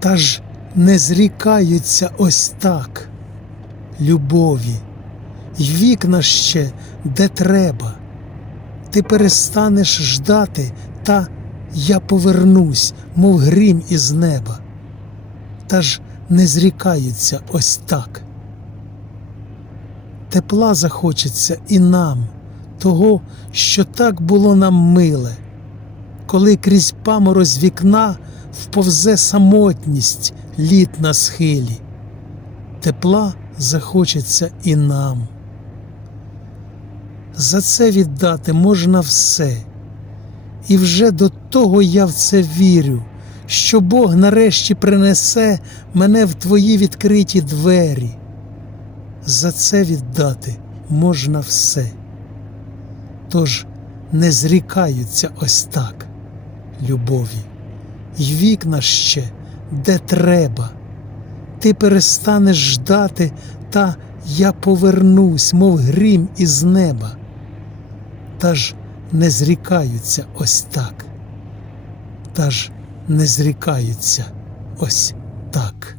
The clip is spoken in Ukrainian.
Та ж не зрікаються ось так любові, й вікна ще де треба. Ти перестанеш ждати, та я повернусь, мов грім із неба. Та ж не зрікаються ось так. Тепла захочеться і нам, того, що так було нам миле, коли крізь паморозь вікна вповзе самотність літ на схилі. Тепла захочеться і нам. За це віддати можна все. І вже до того я в це вірю, що Бог нарешті принесе мене в твої відкриті двері. За це віддати можна все. Тож не зрікаються ось так любові, й вікна ще де треба. Ти перестанеш ждати, та я повернусь, мов грім із неба. Та ж не зрікаються ось так. Та ж не зрікаються ось так.